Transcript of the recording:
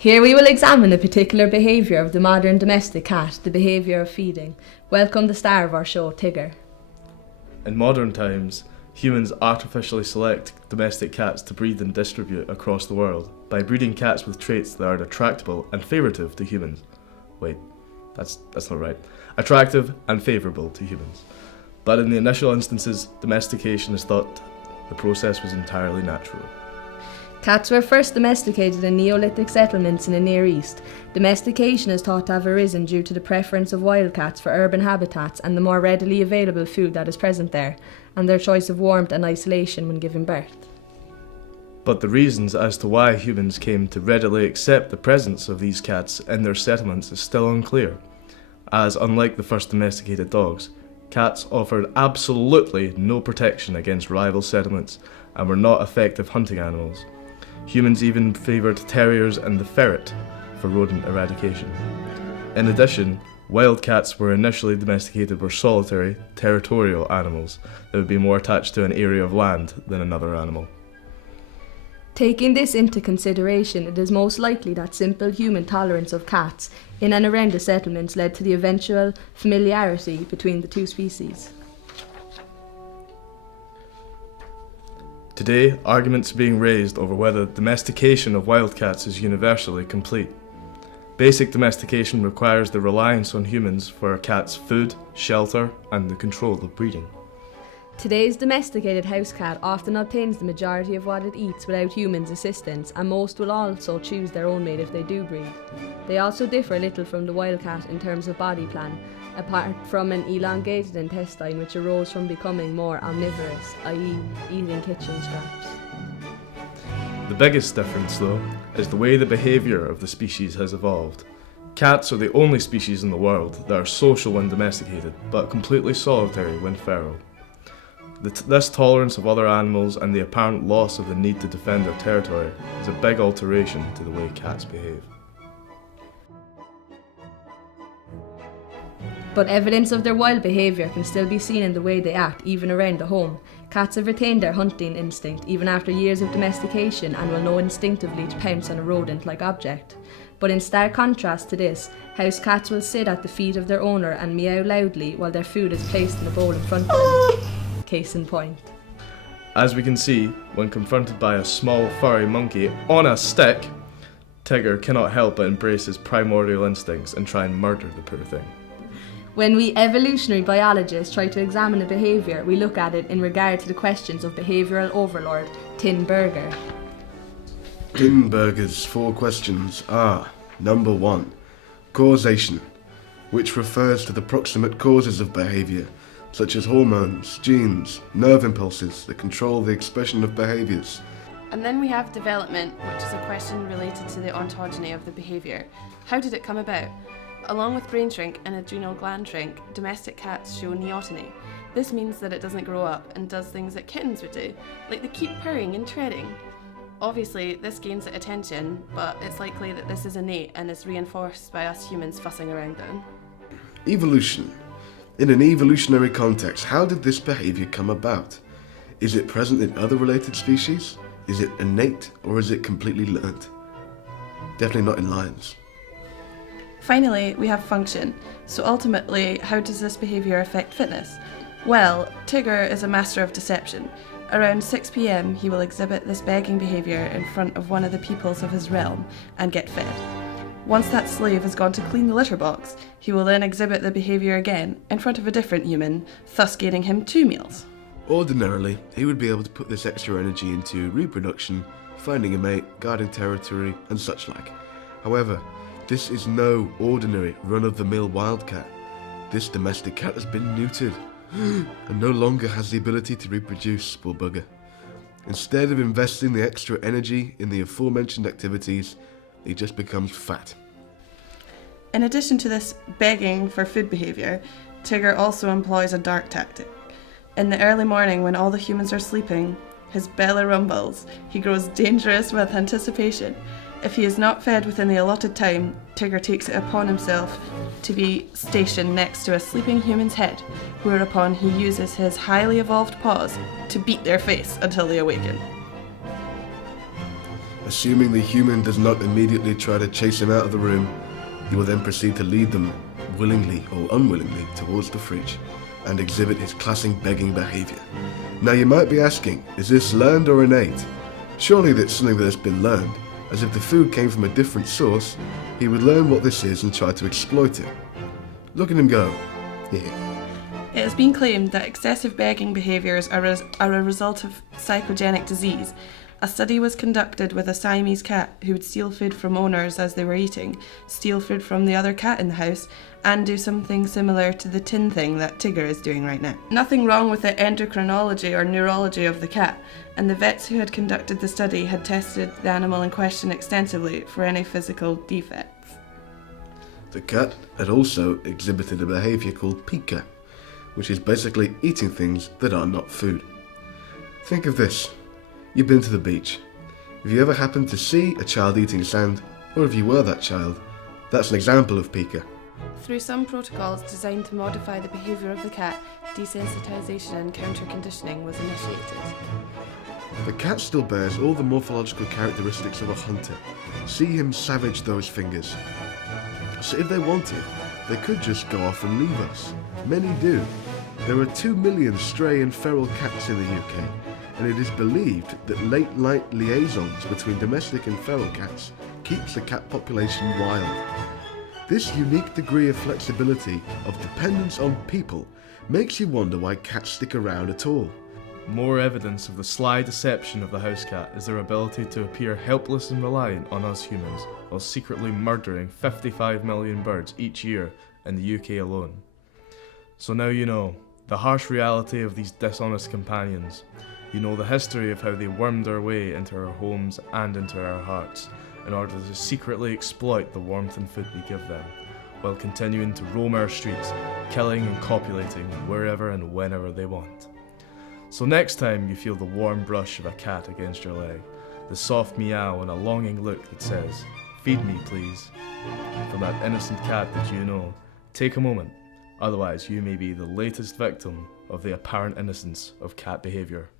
Here we will examine a particular behaviour of the modern domestic cat, the behaviour of feeding. Welcome the star of our show, Tigger. In modern times, humans artificially select domestic cats to breed and distribute across the world by breeding cats with traits that are attractable and favourative to humans. Wait, that's not right. Attractive and favourable to humans. But in the initial instances, domestication is thought the process was entirely natural. Cats were first domesticated in Neolithic settlements in the Near East. Domestication is thought to have arisen due to the preference of wild cats for urban habitats and the more readily available food that is present there, and their choice of warmth and isolation when giving birth. But the reasons as to why humans came to readily accept the presence of these cats in their settlements is still unclear, as unlike the first domesticated dogs, cats offered absolutely no protection against rival settlements and were not effective hunting animals. Humans even favoured terriers and the ferret for rodent eradication. In addition, wild cats were initially domesticated were solitary, territorial animals that would be more attached to an area of land than another animal. Taking this into consideration, it is most likely that simple human tolerance of cats in and around the settlements led to the eventual familiarity between the two species. Today, arguments are being raised over whether domestication of wild cats is universally complete. Basic domestication requires the reliance on humans for a cat's food, shelter, and the control of breeding. Today's domesticated house cat often obtains the majority of what it eats without humans' assistance, and most will also choose their own mate if they do breed. They also differ little from the wild cat in terms of body plan, apart from an elongated intestine which arose from becoming more omnivorous, i.e. eating kitchen scraps. The biggest difference, though, is the way the behaviour of the species has evolved. Cats are the only species in the world that are social when domesticated, but completely solitary when feral. This tolerance of other animals and the apparent loss of the need to defend their territory is a big alteration to the way cats behave. But evidence of their wild behaviour can still be seen in the way they act, even around the home. Cats have retained their hunting instinct even after years of domestication and will know instinctively to pounce on a rodent-like object. But in stark contrast to this, house cats will sit at the feet of their owner and meow loudly while their food is placed in a bowl in front of them. Case in point. As we can see, when confronted by a small furry monkey on a stick, Tigger cannot help but embrace his primordial instincts and try and murder the poor thing. When we evolutionary biologists try to examine a behaviour, we look at it in regard to the questions of behavioural overlord Tin Burger. Tin Burger's 4 questions are: number 1, causation, which refers to the proximate causes of behaviour, such as hormones, genes, nerve impulses that control the expression of behaviours. And then we have development, which is a question related to the ontogeny of the behaviour. How did it come about? Along with brain shrink and adrenal gland shrink, domestic cats show neoteny. This means that it doesn't grow up and does things that kittens would do, like they keep purring and treading. Obviously, this gains attention, but it's likely that this is innate and is reinforced by us humans fussing around them. Evolution. In an evolutionary context, how did this behaviour come about? Is it present in other related species? Is it innate, or is it completely learnt? Definitely not in lions. Finally, we have function. So ultimately, how does this behaviour affect fitness? Well, Tigger is a master of deception. Around 6 p.m, he will exhibit this begging behaviour in front of one of the peoples of his realm and get fed. Once that slave has gone to clean the litter box, he will then exhibit the behaviour again in front of a different human, thus gaining him 2 meals. Ordinarily, he would be able to put this extra energy into reproduction, finding a mate, guarding territory, and such like. However, this is no ordinary run-of-the-mill wildcat. This domestic cat has been neutered and no longer has the ability to reproduce, poor bugger. Instead of investing the extra energy in the aforementioned activities, he just becomes fat. In addition to this begging for food behaviour, Tigger also employs a dark tactic. In the early morning when all the humans are sleeping, his belly rumbles, he grows dangerous with anticipation. If he is not fed within the allotted time, Tigger takes it upon himself to be stationed next to a sleeping human's head, whereupon he uses his highly evolved paws to beat their face until they awaken. Assuming the human does not immediately try to chase him out of the room, he will then proceed to lead them, willingly or unwillingly, towards the fridge and exhibit his classic begging behaviour. Now you might be asking, is this learned or innate? Surely that's something that has been learned, as if the food came from a different source, he would learn what this is and try to exploit it. Look at him go. Yeah. It has been claimed that excessive begging behaviours are a result of psychogenic disease. A study was conducted with a Siamese cat who would steal food from owners as they were eating, steal food from the other cat in the house, and do something similar to the tin thing that Tigger is doing right now. Nothing wrong with the endocrinology or neurology of the cat, and the vets who had conducted the study had tested the animal in question extensively for any physical defects. The cat had also exhibited a behaviour called pica, which is basically eating things that are not food. Think of this. You've been to the beach. If you ever happened to see a child eating sand, or if you were that child, that's an example of pica. Through some protocols designed to modify the behaviour of the cat, desensitization and counter-conditioning was initiated. The cat still bears all the morphological characteristics of a hunter. See him savage those fingers. So if they wanted, they could just go off and leave us. Many do. There are 2 million stray and feral cats in the UK, and it is believed that late-night liaisons between domestic and feral cats keeps the cat population wild. This unique degree of flexibility, of dependence on people, makes you wonder why cats stick around at all. More evidence of the sly deception of the house cat is their ability to appear helpless and reliant on us humans, while secretly murdering 55 million birds each year in the UK alone. So now you know the harsh reality of these dishonest companions. You know the history of how they wormed their way into our homes and into our hearts in order to secretly exploit the warmth and food we give them, while continuing to roam our streets, killing and copulating wherever and whenever they want. So next time you feel the warm brush of a cat against your leg, the soft meow and a longing look that says, "Feed me, please," from that innocent cat that you know, take a moment, otherwise you may be the latest victim of the apparent innocence of cat behaviour.